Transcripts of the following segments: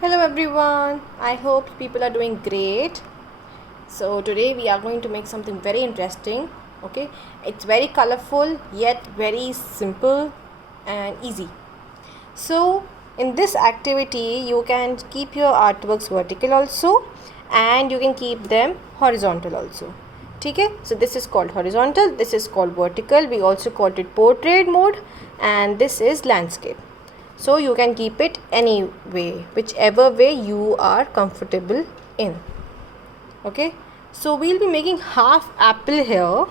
Hello everyone, I hope people are doing great. So today we are going to make something very interesting. Okay, it's very colorful yet very simple and easy. So in this activity you can keep your artworks vertical also and you can keep them horizontal also. Okay, so this is called horizontal, this is called vertical, we also called it portrait mode, and this is landscape. So you can keep it any way, whichever way you are comfortable in. Okay, so we'll be making half apple here.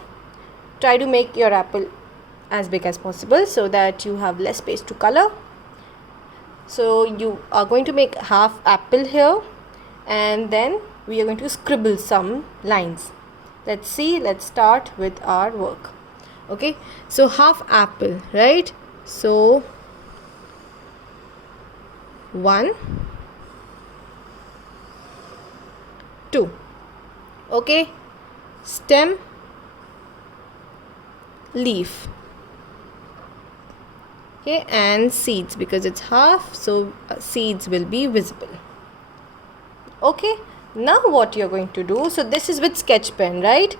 Try to make your apple as big as possible so that you have less space to color. So you are going to make half apple here, and then we are going to scribble some lines. Let's see, let's start with our work. Okay, so half apple, right? So 1, 2. Okay, stem, leaf. Okay, and seeds, because it's half, so seeds will be visible. Okay, now what you're going to do, so this is with sketch pen, right?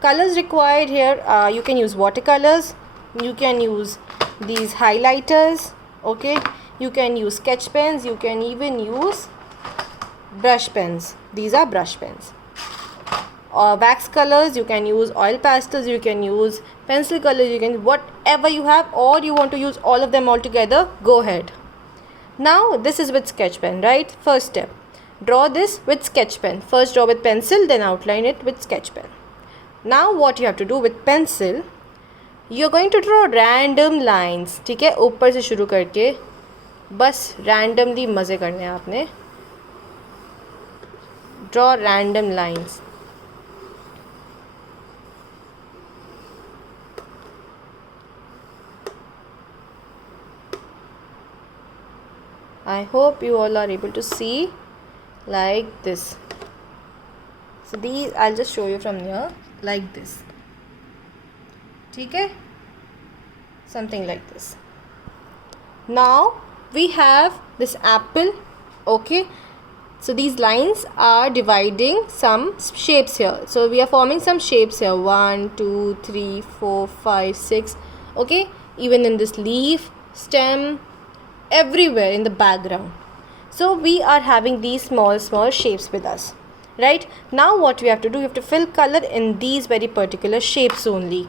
Colors required here, you can use watercolors, you can use these highlighters, okay, you can use sketch pens, you can even use brush pens. These are brush pens. Wax colors, you can use oil pastels, you can use pencil colors, you can whatever you have, or you want to use all of them all together, go ahead. Now this is with sketch pen, right? First step, draw this with sketch pen. First draw with pencil, then outline it with sketch pen. Now what you have to do with pencil, you're going to draw random lines. ठीक है, ऊपर से शुरू करके बस randomly मज़े करने हैं आपने. Draw random lines. I hope you all are able to see like this. So these I'll just show you from here, like this. Okay, something like this. Now we have this apple. Okay, so these lines are dividing some shapes here. So we are forming some shapes here. 1, 2, 3, 4, 5, 6. Okay, even in this leaf, stem, everywhere in the background. So we are having these small shapes with us, right? Now what we have to do, you have to fill color in these very particular shapes only.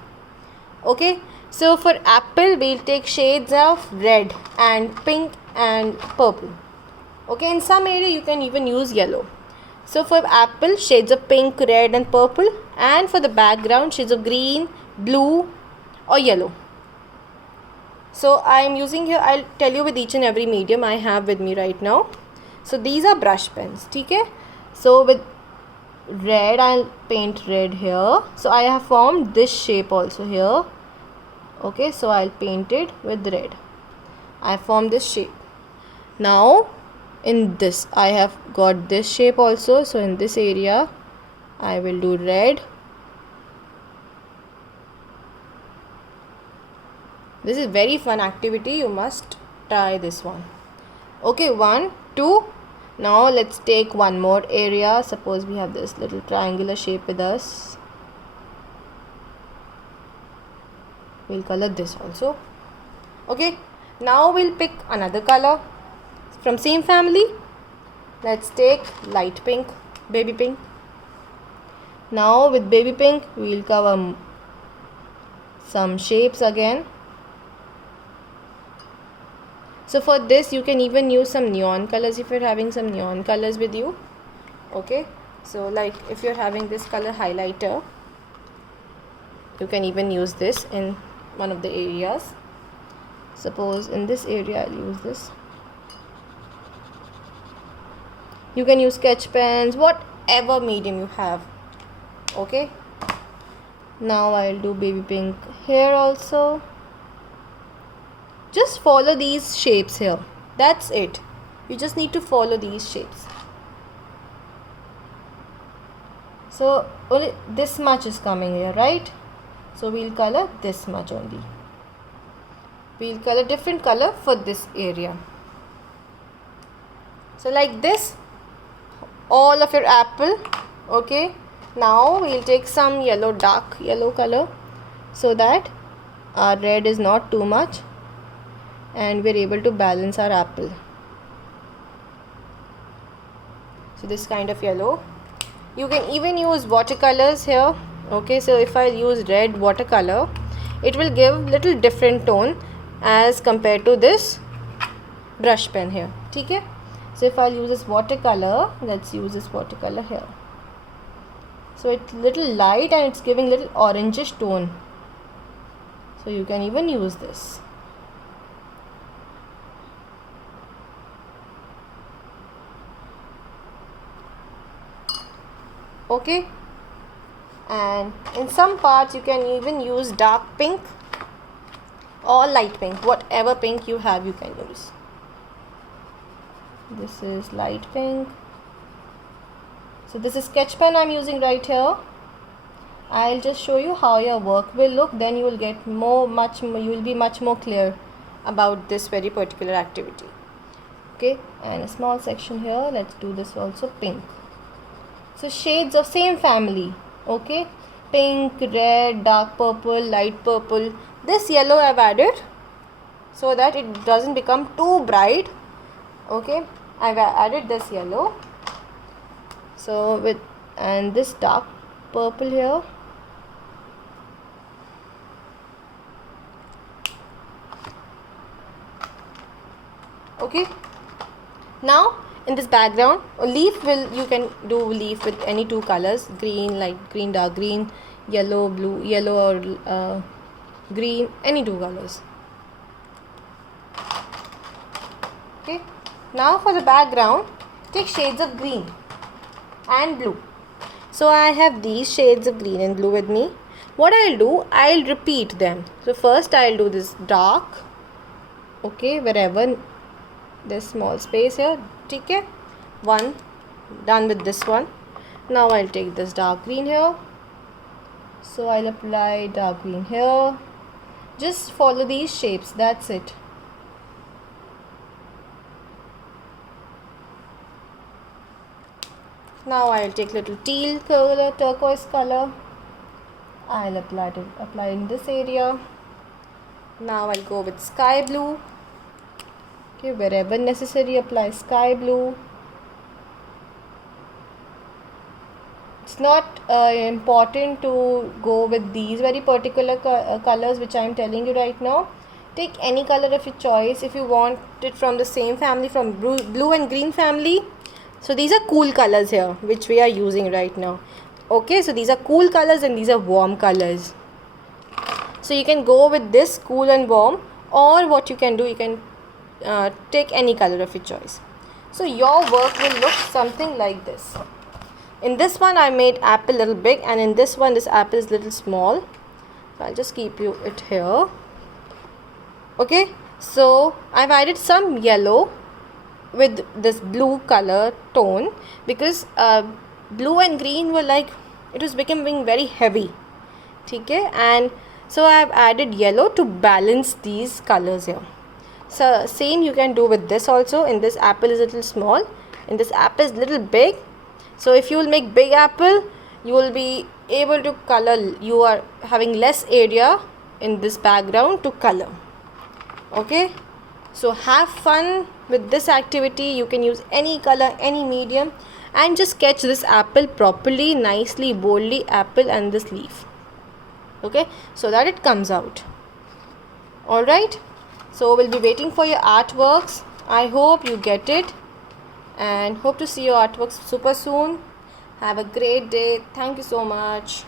Okay, so for apple we'll take shades of red and pink and purple. Okay, in some area you can even use yellow. So for apple, shades of pink, red and purple, and for the background, shades of green, blue or yellow. So I am using here, I'll tell you with each and every medium I have with me right now. So these are brush pens, okay? So with red, I'll paint red here. So I have formed this shape also here. Okay, so I'll paint it with red. I formed this shape. Now in this, I have got this shape also. So in this area, I will do red. This is very fun activity, you must try this one. Okay, 1, 2. Now let's take one more area. Suppose we have this little triangular shape with us. We'll color this also. Okay, now we'll pick another color from same family. Let's take light pink, baby pink. Now with baby pink, we'll cover some shapes again. So for this you can even use some neon colors if you're having some neon colors with you. Okay, so like if you're having this color highlighter, you can even use this in one of the areas. Suppose in this area I'll use this. You can use sketch pens, whatever medium you have. Okay, now I'll do baby pink here also. Just follow these shapes here. That's it. You just need to follow these shapes. So only this much is coming here, right? So we'll color this much only. We'll color different color for this area. So like this, all of your apple. Okay, now we'll take some yellow, dark yellow color, so that our red is not too much and we're able to balance our apple. So this kind of yellow. You can even use watercolors here. Okay, so if I use red watercolor, it will give little different tone as compared to this brush pen here. Okay, so if I'll use this watercolor, let's use this watercolor here. So it's little light and it's giving little orangish tone, so you can even use this. Okay, and in some parts you can even use dark pink or light pink, whatever pink you have you can use. This is light pink. So this is sketch pen I'm using right here. I'll just show you how your work will look, then you will get you will be much more clear about this very particular activity. Okay, and a small section here. Let's do this also pink. So shades of same family. Okay, pink, red, dark purple, light purple. This yellow I've added so that it doesn't become too bright. Okay, I've added this yellow. So and this dark purple here. Okay, now in this background, you can do leaf with any two colors: green, light green, dark green, yellow, blue, yellow or green, any two colors. Okay, now for the background, take shades of green and blue. So I have these shades of green and blue with me. What I'll do, I'll repeat them. So first I'll do this dark, okay, wherever this small space here. Okay, one done with this one. Now I'll take this dark green here, so I'll apply dark green here. Just follow these shapes, that's it. Now I'll take little teal color, turquoise color. I'll apply in this area. Now I'll go with sky blue. Okay, wherever necessary, apply sky blue. It's not important to go with these very particular colors which I am telling you right now. Take any color of your choice. If you want it from the same family, from blue and green family. So these are cool colors here which we are using right now. Okay, so these are cool colors and these are warm colors. So you can go with this cool and warm, or what you can do, you can take any color of your choice. So your work will look something like this. In this one I made apple little big, and in this one this apple is little small. So I'll just keep it here. Okay, so I've added some yellow with this blue color tone, because blue and green were like, it was becoming very heavy. Okay, and so I have added yellow to balance these colors here. So same you can do with this also. In this apple is a little small, in this apple is little big. So if you will make big apple, you will be able to color, you are having less area in this background to color. Okay, so have fun with this activity. You can use any color, any medium, and just sketch this apple properly, nicely, boldly, apple and this leaf. Okay, so that it comes out. Alright, so we'll be waiting for your artworks. I hope you get it, and hope to see your artworks super soon. Have a great day. Thank you so much.